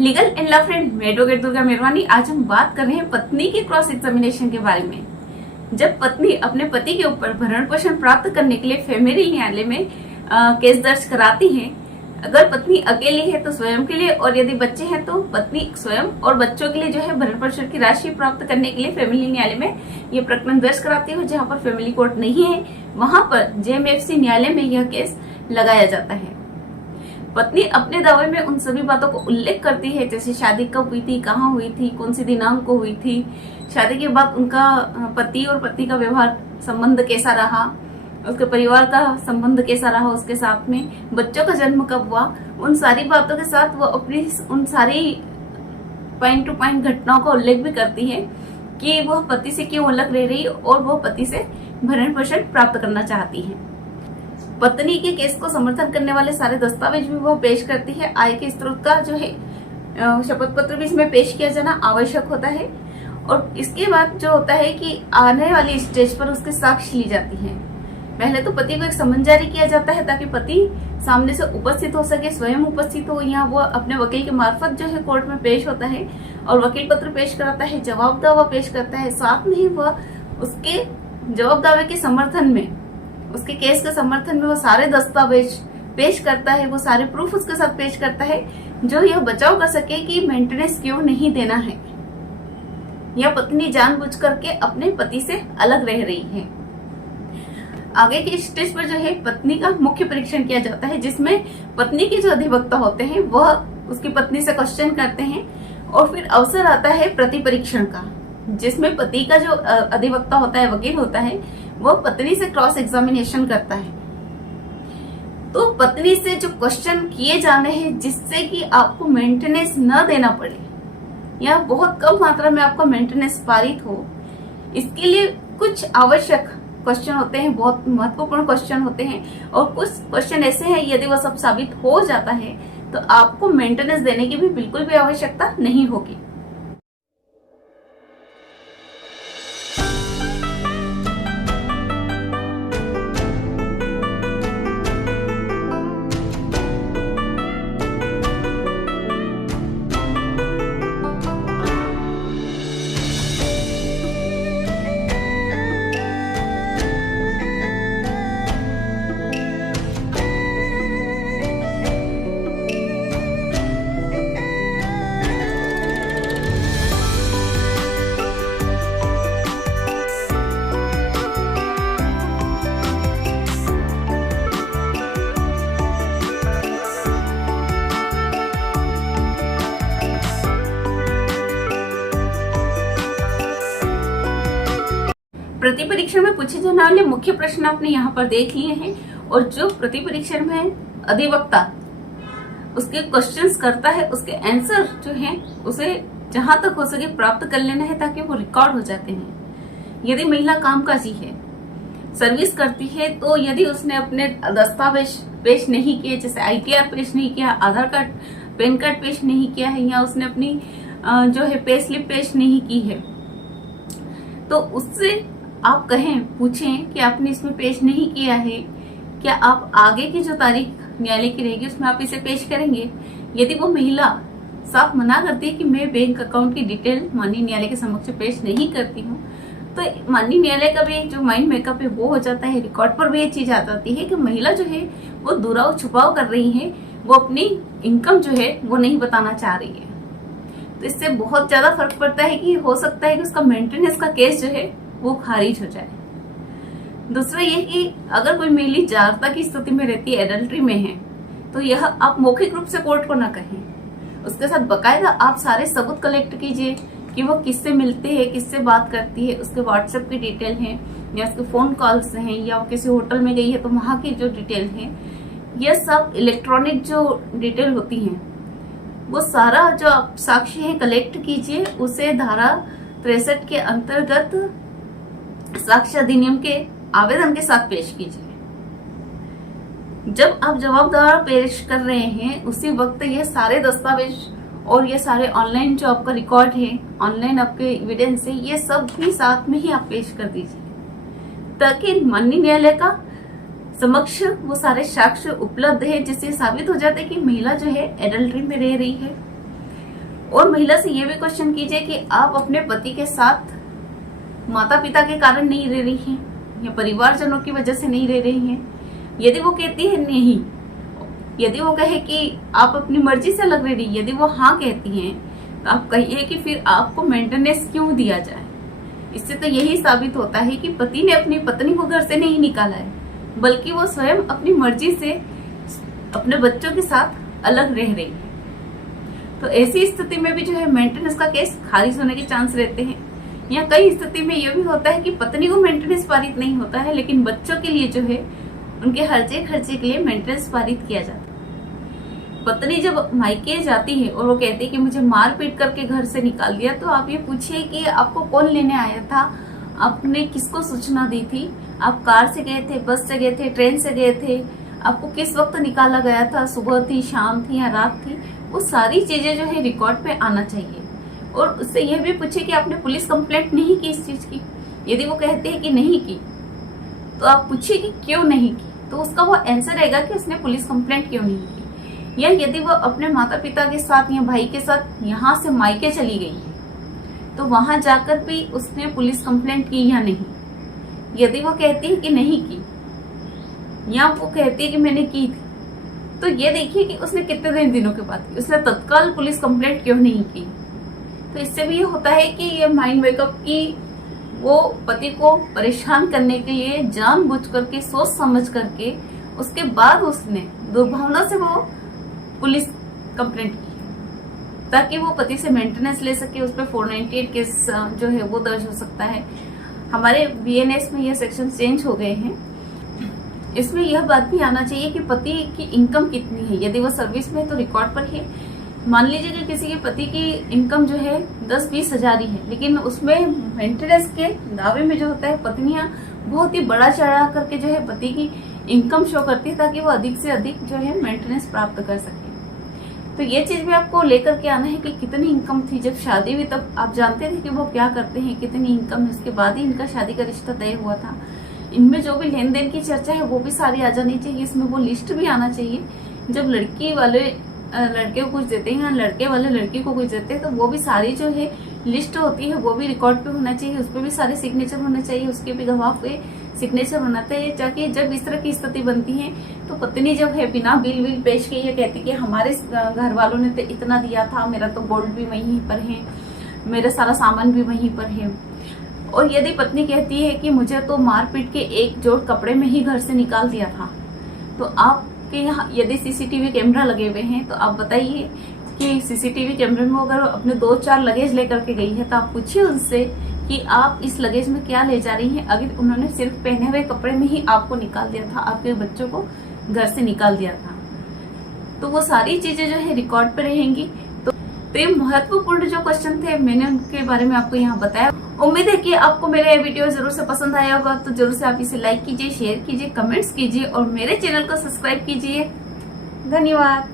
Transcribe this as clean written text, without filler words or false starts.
Legal and law friend, मैं advocate Durga मेहरवानी। आज हम बात कर रहे हैं पत्नी के क्रॉस एग्जामिनेशन के बारे में। जब पत्नी अपने पति के ऊपर भरण पोषण प्राप्त करने के लिए फैमिली न्यायालय में केस दर्ज कराती है, अगर पत्नी अकेली है तो स्वयं के लिए, और यदि बच्चे हैं तो पत्नी स्वयं और बच्चों के लिए जो है भरण पोषण की राशि प्राप्त करने के लिए फैमिली न्यायालय में ये प्रकरण दर्ज कराती है। जहां पर फैमिली कोर्ट नहीं है वहां पर जेएमएफसी न्यायालय में यह केस लगाया जाता है। पत्नी अपने दावे में उन सभी बातों को उल्लेख करती है, जैसे शादी कब हुई थी, कहाँ हुई थी, कौन सी दिनांक को हुई थी, शादी के बाद उनका पति और पत्नी का व्यवहार संबंध कैसा रहा, उसके परिवार का संबंध कैसा रहा उसके साथ में, बच्चों का जन्म कब हुआ। उन सारी बातों के साथ वो अपनी उन सारी पॉइंट टू पॉइंट घटनाओं का उल्लेख भी करती है कि वह पति से क्यों अलग रह रही और वह पति से भरण पोषण प्राप्त करना चाहती है। पत्नी के केस को समर्थन करने वाले सारे दस्तावेज भी वह पेश करती है। आय के स्रोत का जो है शपथ पत्र भी इसमें पेश किया जाना आवश्यक होता है। और इसके बाद जो होता है कि आने वाली स्टेज पर उसके साक्ष्य ली जाती है। पहले तो पति को एक समन जारी किया जाता है ताकि पति सामने से उपस्थित हो सके, स्वयं उपस्थित हो, या वो अपने वकील के मार्फत जो है कोर्ट में पेश होता है और वकील पत्र पेश कराता है, जवाब दावा पेश करता है। साथ में ही वह उसके जवाब दावे के समर्थन में, उसके केस के समर्थन में वो सारे दस्तावेज पेश करता है, वो सारे प्रूफ उसके साथ पेश करता है जो यह बचाव कर सके कि मेंटेनेंस क्यों नहीं देना है, या पत्नी जानबूझ करके अपने पति से अलग रह रही है। आगे के स्टेज पर जो है पत्नी का मुख्य परीक्षण किया जाता है, जिसमें पत्नी के जो अधिवक्ता होते हैं वह उसकी पत्नी से क्वेश्चन करते हैं। और फिर अवसर आता है प्रति परीक्षण का, जिसमें पति का जो अधिवक्ता होता है, वकील होता है, वो पत्नी से क्रॉस एग्जामिनेशन करता है। तो पत्नी से जो क्वेश्चन किए जाने हैं जिससे कि आपको मेंटेनेंस न देना पड़े या बहुत कम मात्रा में आपका मेंटेनेंस पारित हो, इसके लिए कुछ आवश्यक क्वेश्चन होते हैं, बहुत महत्वपूर्ण क्वेश्चन होते हैं। और कुछ क्वेश्चन ऐसे हैं यदि वह सब साबित हो जाता है तो आपको मेंटेनेंस देने की भी बिल्कुल भी आवश्यकता नहीं होगी। प्रति परीक्षण में पूछे जाने वाले मुख्य प्रश्न आपने यहाँ पर देख लिए हैं। और जो प्रति परीक्षण में अधिवक्ता उसके क्वेश्चंस करता है, उसके आंसर जो हैं उसे जहां तक हो सके प्राप्त कर लेना है ताकि वो रिकॉर्ड हो जाते हैं। यदि महिला कामकाजी है, सर्विस करती है, तो यदि उसने अपने दस्तावेज पेश नहीं किए, जैसे आईटीआर पेश नहीं किया, आधार कार्ड, पैन कार्ड पेश नहीं किया है, या उसने अपनी जो है पे स्लिप पेश नहीं की है, तो उससे आप पूछें कि आपने इसमें पेश नहीं किया है, क्या आप आगे की जो तारीख न्यायालय की रहेगी उसमें आप इसे पेश करेंगे। यदि वो महिला साफ मना करती है कि मैं बैंक अकाउंट की डिटेल माननीय न्यायालय के समक्ष पेश नहीं करती हूँ, तो माननीय न्यायालय का भी जो माइंड मेकअप है वो हो जाता है। रिकॉर्ड पर भी ये चीज आ जाती है कि महिला जो है वो दुराव छुपाव कर रही है, वो अपनी इनकम जो है वो नहीं बताना चाह रही है। तो इससे बहुत ज्यादा फर्क पड़ता है कि हो सकता है कि उसका मेंटेनेंस का केस जो है वो खारिज हो जाए। दूसरा ये कि अगर कोई महिला जारता की स्थिति में रहती है, एडल्ट्री में है, तो यह आप मौखिक रूप से कोर्ट को ना कहें, उसके साथ बकायदा आप सारे सबूत कलेक्ट कीजिए कि वो किससे मिलते हैं, किससे बात करती है, उसके व्हाट्सएप की डिटेल है या उसके फोन कॉल्स हैं, या वो किसी होटल में गई है तो वहां की जो डिटेल है, यह सब इलेक्ट्रॉनिक जो डिटेल होती है वो सारा जो आप साक्ष्य है कलेक्ट कीजिए। उसे धारा 63 के अंतर्गत साक्ष्य अधिनियम के आवेदन के साथ पेश कीजिए। जब आप जवाब दावा पेश कर रहे हैं उसी वक्त ये सारे दस्तावेज और ये सारे ऑनलाइन जो आपका रिकॉर्ड है, ऑनलाइन आपके एविडेंस है, ये सब भी साथ में ही आप पेश कर दीजिए ताकि माननीय न्यायालय का समक्ष वो सारे साक्ष्य उपलब्ध है जिससे साबित हो जाता है कि महिला जो है एडल्ट्री में रह रही है। और महिला से ये भी क्वेश्चन कीजिए कि आप अपने पति के साथ माता पिता के कारण नहीं रह रही हैं या परिवारजनों की वजह से नहीं रह रही हैं। यदि वो कहती है नहीं, यदि वो कहे कि आप अपनी मर्जी से अलग रह रही, यदि वो हाँ कहती हैं, तो आप कहिए कि फिर आपको मेंटेनेंस क्यों दिया जाए। इससे तो यही साबित होता है कि पति ने अपनी पत्नी को घर से नहीं निकाला है, बल्कि वो स्वयं अपनी मर्जी से अपने बच्चों के साथ अलग रह रही है। तो ऐसी स्थिति में भी जो है मेंटेनेंस का केस खारिज होने के चांस रहते हैं। या कई स्थिति में यह भी होता है कि पत्नी को मेंटेनेंस पारित नहीं होता है, लेकिन बच्चों के लिए जो है उनके हर्जे खर्चे के लिए मेंटेनेंस पारित किया जाता है। पत्नी जब मायके जाती है और वो कहती है कि मुझे मार पीट करके घर से निकाल दिया, तो आप ये पूछिए कि आपको कौन लेने आया था, आपने किसको सूचना दी थी, आप कार से गए थे, बस से गए थे, ट्रेन से गए थे, आपको किस वक्त निकाला गया था, सुबह थी, शाम थी या रात थी, वो सारी चीजें जो है रिकॉर्ड पे आना चाहिए। और उससे यह भी पूछे कि आपने पुलिस कंप्लेंट नहीं की इस चीज की। यदि वो कहते हैं कि नहीं की, तो आप पूछिए कि क्यों नहीं की, तो उसका वो आंसर रहेगा कि उसने पुलिस कंप्लेंट क्यों नहीं की। या यदि वो अपने माता पिता के साथ या भाई के साथ यहाँ से मायके चली गई है, तो वहां जाकर भी उसने पुलिस कंप्लेंट की या नहीं। यदि वो कहती है कि नहीं की या वो कहती है कि मैंने की थी, तो ये देखिए कि उसने कितने दिनों के बाद की, उसने तत्काल पुलिस कंप्लेंट क्यों नहीं की। तो इससे भी ये होता है कि ये माइंड मेकअप की वो पति को परेशान करने के लिए जानबूझ करके, सोच समझ करके, उसके बाद उसने दुर्भावना से वो पुलिस कंप्लेंट की, ताकि वो पति से मेंटेनेंस ले सके। उस पर 498 केस जो है वो दर्ज हो सकता है। हमारे बीएनएस में ये सेक्शन चेंज हो गए हैं। इसमें यह बात भी आना चाहिए कि पति की इनकम कितनी है। यदि वो सर्विस में तो रिकॉर्ड पर है। मान लीजिए कि किसी के पति की इनकम जो है 10-20 हजार ही है, लेकिन उसमें मेंटेनेंस के दावे में जो होता है पत्नियां बहुत ही बड़ा चढ़ा करके जो है पति की इनकम शो करती है, ताकि वो अधिक से अधिक जो है मेंटेनेंस प्राप्त कर सके। तो ये चीज भी आपको लेकर के आना है कि कितनी इनकम थी जब शादी हुई, तब आप जानते थे कि वो क्या करते हैं, कितनी इनकम है, उसके बाद ही इनका शादी का रिश्ता तय हुआ था। इनमें जो भी लेन देन की चर्चा है वो भी सारी आ जानी चाहिए। इसमें वो लिस्ट भी आना चाहिए। जब लड़की वाले लड़के को कुछ देते हैं या लड़के वाले लड़की को कुछ देते हैं, तो वो भी सारी जो है लिस्ट होती है वो भी रिकॉर्ड पे होना चाहिए। उस पर भी सारे सिग्नेचर होने चाहिए, उसके भी गवाह पे सिग्नेचर होना चाहिए, ताकि जब इस तरह की स्थिति बनती है तो पत्नी जब है बिना बिल विल पेश किए ये कहती कि हमारे घर वालों ने तो इतना दिया था, मेरा तो गोल्ड भी वहीं पर है, मेरा सारा सामान भी वहीं पर है। और यदि पत्नी कहती है कि मुझे तो मारपीट के एक जोड़ कपड़े में ही घर से निकाल दिया था, तो आपके यहाँ यदि सीसीटीवी कैमरा लगे हुए हैं, तो आप बताइए कि सीसीटीवी कैमरे में अगर अपने 2-4 लगेज लेकर के गई है, तो आप पूछिए उनसे कि आप इस लगेज में क्या ले जा रही हैं। अगर उन्होंने सिर्फ पहने हुए कपड़े में ही आपको निकाल दिया था, आपके बच्चों को घर से निकाल दिया था, तो वो सारी चीजें जो है रिकॉर्ड पे रहेंगी। तो ये महत्वपूर्ण जो क्वेश्चन थे मैंने उनके बारे में आपको यहाँ बताया। उम्मीद है कि आपको मेरा ये वीडियो जरूर से पसंद आया होगा। तो जरूर से आप इसे लाइक कीजिए, शेयर कीजिए, कमेंट्स कीजिए और मेरे चैनल को सब्सक्राइब कीजिए। धन्यवाद।